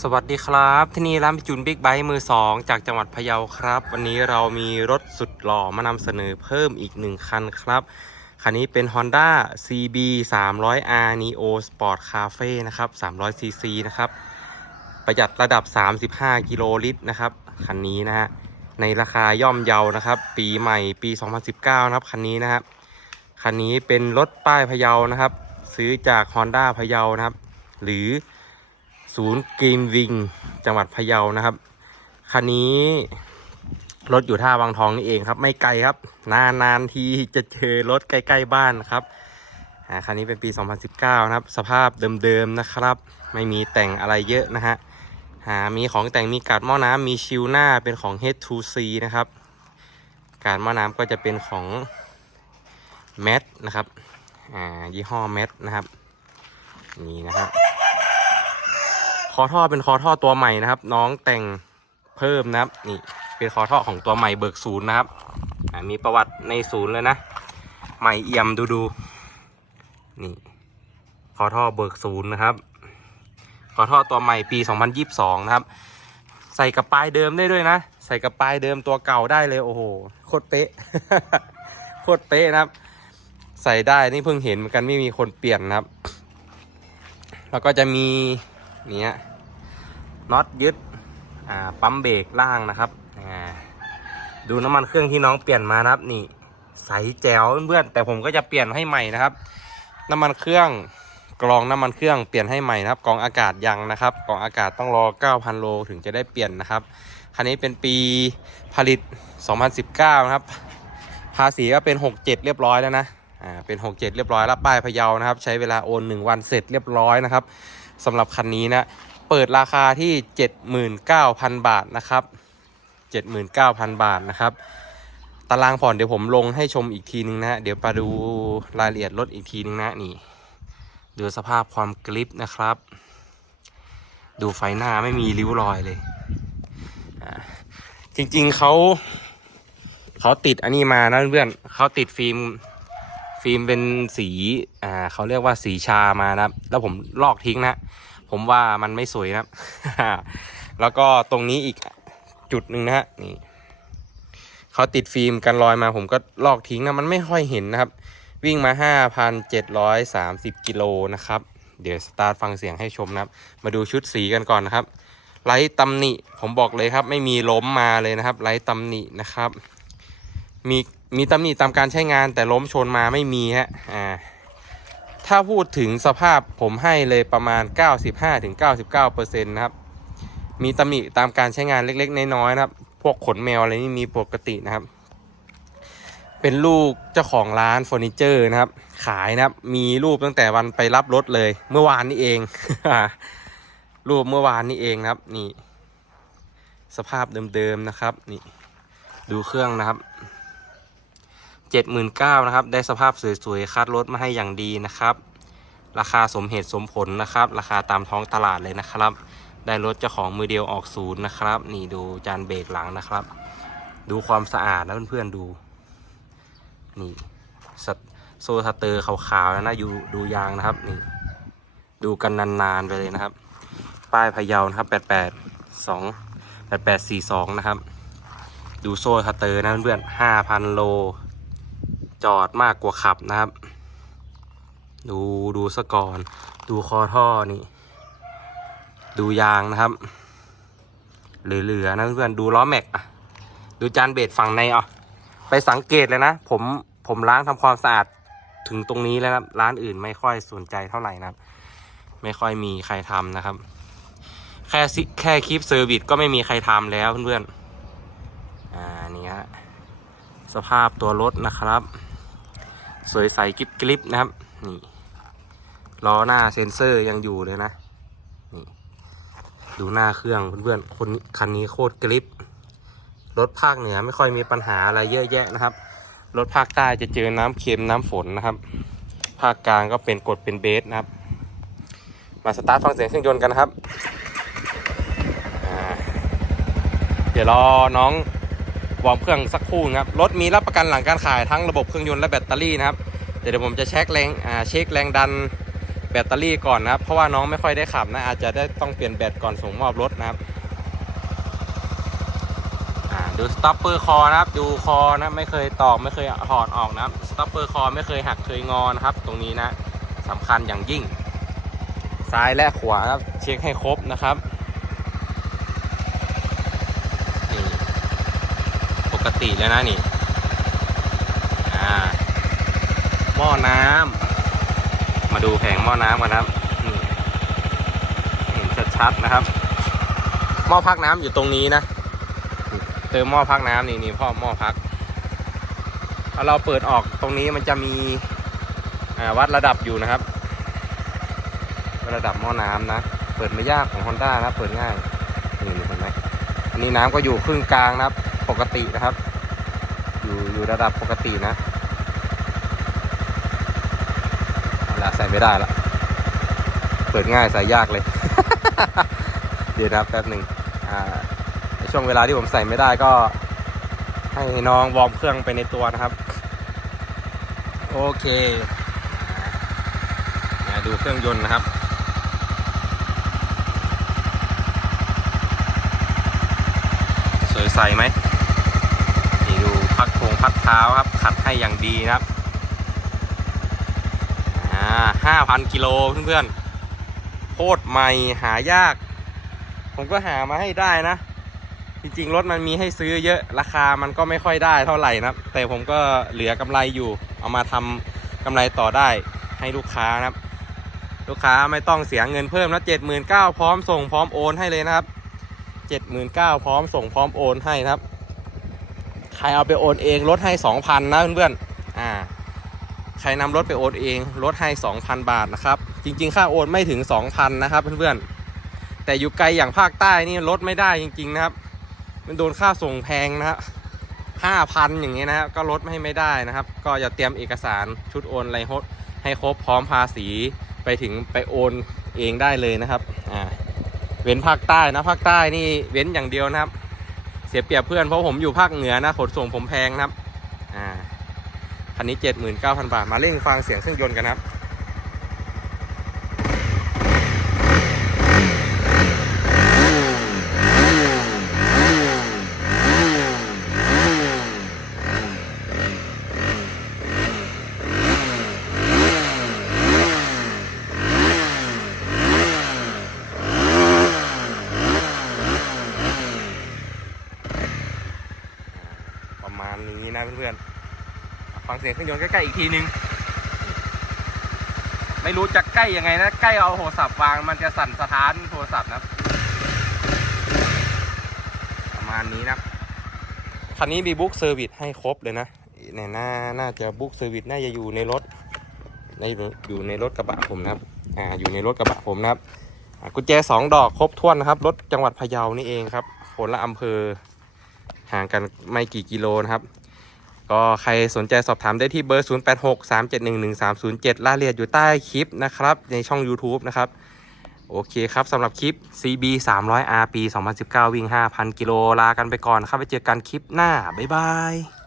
สวัสดีครับ ที่นี่ร้านพิจุนบิ๊กไบค์มือ 2 จากจังหวัดพะเยาครับ วันนี้เรามีรถสุดหล่อมานำเสนอเพิ่มอีกหนึ่งคันครับ คันนี้เป็น Honda CB 300R Neo Sport Cafe นะครับ 300cc นะครับ ประหยัดระดับ 35 กิโลลิตรนะครับ คันนี้นะฮะ ในราคาย่อมเยานะครับ ปีใหม่ปี 2019 นะครับ คันนี้นะครับคันนี้เป็นรถป้ายพะเยานะครับ ซื้อจาก Honda พะเยานะครับ หรือ ศูนย์กรีมวิงจังหวัดพะเยานะครับ คันนี้รถอยู่ท่าวังทองนี่เองครับ ไม่ไกลครับ นานๆทีจะเจอรถใกล้ ๆ บ้านครับอ่าคันนี้เป็นปี 2019 นะครับ สภาพเดิมๆนะครับ ไม่มีแต่งอะไรเยอะนะฮะหามีของแต่งมีการดหม้อน้ำมีชิลหน้าเป็นของ H2C นะครับการดหม้อน้ำก็จะเป็นของแมทนะครับอ่ายี่ห้อแมทนะครับ นี่นะครับ คอท่อเป็นคอท่อตัวใหม่นะครับ น้องแต่งเพิ่มนะครับ นี่เป็นคอท่อของตัวใหม่เบิกศูนย์นะครับมีประวัติในศูนย์เลยนะ ใหม่เอี่ยมดูดูนี่คอท่อเบิกศูนย์นะครับคอท่อตัวใหม่ปี 2022 นะครับ ใส่กับปลายเดิมได้ด้วยนะ ใส่กับปลายเดิมตัวเก่าได้เลยโอ้โหโคตรเป๊ะโคตรเป๊ะนะครับ ใส่ได้นี่เพิ่งเห็นเหมือนกันไม่มีคนเปลี่ยนนะครับ แล้วก็จะมี เนี่ยน็อตยึดอ่าปั๊มเบรกล่างนะครับอ่าดูน้ำมันเครื่องที่น้องเปลี่ยนมานะครับ นี่ใสแจ๋วเพื่อนแต่ผมก็จะเปลี่ยนให้ใหม่นะครับ น้ำมันเครื่องกรองน้ำมันเครื่องเปลี่ยนให้ใหม่นะครับกรองอากาศยังนะครับกรองอากาศต้องรอ 9,000 โลถึงจะได้เปลี่ยนนะครับคันนี้เป็นปีผลิต 2019 นะครับ ภาษีก็เป็น 67 เรียบร้อยแล้วนะอ่าเป็น 67 เรียบร้อยแล้วป้ายพะเยานะครับ ใช้เวลาโอน 1 วันเสร็จเรียบร้อยนะครับ สำหรับคันนี้นะ เปิดราคาที่ 79,000 บาทนะครับ 79,000 บาทนะครับ ตารางผ่อนเดี๋ยวผมลงให้ชมอีกทีนึงนะเดี๋ยวมาดูรายละเอียดรถอีกทีนึงนะนี่ดูสภาพความกริปนะครับ ดูไฟหน้าไม่มีริ้วรอยเลยจริงๆเขาเขาติดอันนี้มานะเพื่อนเขาติดฟิล์ม ฟิล์มเป็นสีอ่าเขาเรียกว่าสีชามานะครับ แล้วผมลอกทิ้งนะ ผมว่ามันไม่สวยนะแล้วก็ตรงนี้อีกจุดหนึ่งนะฮะนี่เขาติดฟิล์มกันรอยมาผมก็ลอกทิ้งนะมันไม่ค่อยเห็นนะครับ วิ่งมา 5,730 กิโลนะครับ เดี๋ยวสตาร์ทฟังเสียงให้ชมนะครับ มาดูชุดสีกันก่อนนะครับไร้ตำหนิผมบอกเลยครับ ไม่มีล้มมาเลยนะครับไร้ตำหนินะครับ มี มีตำหนิตามการใช้งานแต่ล้มชนมาไม่มีฮะอ่าถ้าพูดถึงสภาพผมให้เลยประมาณ 95-99%นะครับ มีตำหนิตามการใช้งานเล็กๆ น้อยๆนะครับ พวกขนแมวอะไรนี่มีปกตินะครับ เป็นลูกเจ้าของร้านเฟอร์นิเจอร์นะครับ ขายนะครับ มีรูปตั้งแต่วันไปรับรถเลย เมื่อวานนี้เอง รูปเมื่อวานนี้เองนะครับ นี่ สภาพเดิมๆนะครับ นี่ ดูเครื่องนะครับ เจ็ดหมื่นเก้านะครับ ได้สภาพสวยๆคัดรถมาให้อย่างดีนะครับ ราคาสมเหตุสมผลนะครับ ราคาตามท้องตลาดเลยนะครับ ได้รถเจ้าของมือเดียวออกศูนย์นะครับ นี่ดูจานเบรกหลังนะครับ ดูความสะอาดนะเพื่อนๆดู นี่โซสเตอร์ขาวๆนะนะอยู่ดูยางนะครับ นี่ ดูกันนานๆไปเลยนะครับ ป้ายพะเยานะครับ 88 2 8842 นะครับ ดูโซ่สเตอร์นะเพื่อนๆ5,000 โล จอดมากกว่าขับนะครับ ดูดูสกอน ดูคอท่อนี่ ดูยางนะครับ เหลือๆนะเพื่อนๆดูล้อแม็กอะดูจานเบรดฝั่งในอะไปสังเกตเลยนะ ผมผมล้างทำความสะอาดถึงตรงนี้แล้วครับร้านอื่นไม่ค่อยสนใจเท่าไหร่นะครับ ไม่ค่อยมีใครทำนะครับ แค่ซิแค่คลิปเซอร์วิสก็ไม่มีใครทำแล้วเพื่อนๆอ่านี่ฮะสภาพตัวรถนะครับ สวยใสกริบกริบนะครับ นี่ล้อหน้าเซ็นเซอร์ยังอยู่เลยนะ นี่ดูหน้าเครื่องเพื่อนๆคนคันนี้โคตรกริบรถภาคเหนือไม่ค่อยมีปัญหาอะไรเยอะแยะนะครับ รถภาคใต้จะเจอน้ำเค็มน้ำฝนนะครับ ภาคกลางก็เป็นกดเป็นเบสนะครับ มาสตาร์ทฟังเสียงเครื่องยนต์กันนะครับ เดี๋ยวรอน้อง วอร์มเครื่องสักครู่นะครับรถมีรับประกันหลังการขายทั้งระบบเครื่องยนต์และแบตเตอรี่นะครับเดี๋ยวผมจะเช็คแรงอ่าเช็คแรงดันแบตเตอรี่ก่อนนะครับ เพราะว่าน้องไม่ค่อยได้ขับนะอาจจะได้ต้องเปลี่ยนแบตก่อนส่งมอบรถนะครับดูสต็อปเปอร์คอนะครับ ดูคอนะไม่เคยตอกไม่เคยถอดออกนะครับสต็อปเปอร์คอไม่เคยหักเคยงอนะครับ ตรงนี้นะสำคัญอย่างยิ่ง ซ้ายและขวาครับเช็คให้ครบนะครับนี่ป กติเลยนะนี่อ่าหม้อน้ำมาดูแผงหม้อน้ำกันนะครับเห็นชัดๆนะครับ หม้อพักน้ำอยู่ตรงนี้นะ เติมหม้อพักน้ำนี่นี่พ่อหม้อพักพอเราเปิดออกตรงนี้มันจะมีวัดระดับอยู่นะครับ ระดับหม้อน้ำนะ เปิดไม่ยากของ Honda นะ เปิดง่ายนี่เห็นไหมอันนี้น้ำก็อยู่ครึ่งกลางนะครับ ปกตินะครับ อยู่อยู่ระดับปกตินะเอาละใส่ไม่ได้ละเปิดง่ายใส่ยากเลย เดี๋ยวนะครับแป๊บหนึ่งอ่าในช่วงเวลาที่ผมใส่ไม่ได้ก็ ให้น้องวอร์มเครื่องไปในตัวนะครับ โอเคมาดูเครื่องยนต์นะครับสวยใสไหม พักโครงพักเท้าครับ ขัดให้อย่างดีนะครับอ่าห้าพันกิโลเพื่อนๆโคตรใหม่หายาก ผมก็หามาให้ได้นะ จริงๆ รถมันมีให้ซื้อเยอะราคามันก็ไม่ค่อยได้เท่าไหร่นะ แต่ผมก็เหลือกำไรอยู่ เอามาทำกำไรต่อได้ให้ลูกค้านะครับ ลูกค้าไม่ต้องเสียเงินเพิ่มนะเจ็ดหมื่นเก้าพร้อมส่งพร้อมโอนให้เลยนะครับเจ็ดหมื่นเก้าพร้อมส่งพร้อมโอนให้นะครับ ใครเอาไปโอนเองลดให้สองพันนะเพื่อนๆอ่าใครนำรถไปโอนเองลดให้สองพันบาทนะครับ จริงๆ ค่าโอนไม่ถึงสองพันนะครับเพื่อนๆ แต่อยู่ไกลอย่างภาคใต้นี่ลดไม่ได้จริงๆนะครับ มันโดนค่าส่งแพงนะครับห้าพันอย่างเงี้ยนะครับก็ลดให้ไม่ได้นะครับ ก็อย่าเตรียมเอกสารชุดโอนอะไรฮดให้ครบพร้อมภาษีไปถึงไปโอนเองได้เลยนะครับอ่าเว้นภาคใต้นะภาคใต้นี่เว้นอย่างเดียวนะครับ สียเปรียบเพื่อนเพราะผมอยู่ภาคเหนือนะขนส่งผมแพงนะครับอ่าคันนี้เจ็ดหมื่นเก้าพันบาทมาเร่งฟังเสียงเครื่องยนต์กันนะครับ ประมาณ นะเพื่อนๆ ฟังเสียงเครื่องยนต์ใกล้ๆอีกทีนึง ไม่รู้จะใกล้ยังไงนะ ใกล้เอาโทรศัพท์วางมันจะสั่นสะท้านโทรศัพท์นะ ประมาณนี้นะคันนี้มีบุ๊กเซอร์วิสให้ครบเลยนะเนี่ยน่าน่าจะบุ๊กเซอร์วิสน่าจะอยู่ในรถในอยู่ในรถกระบะผมนะครับ อ่า อยู่ในรถกระบะผมนะครับกุญแจสองดอกครบถ้วนนะครับ รถจังหวัดพะเยานี่เองครับคนละอำเภอ ห่างกันไม่กี่กิโลนะครับ ก็ใครสนใจสอบถามได้ที่เบอร์ 086 371 1307รายละเอียดอยู่ใต้คลิปนะครับ ในช่อง YouTube นะครับ โอเคครับสำหรับคลิป CB 300R ปี 2019 วิ่ง 5,000 กิโลลากันไปก่อนครับ ไปเจอกันคลิปหน้า บ๊ายบาย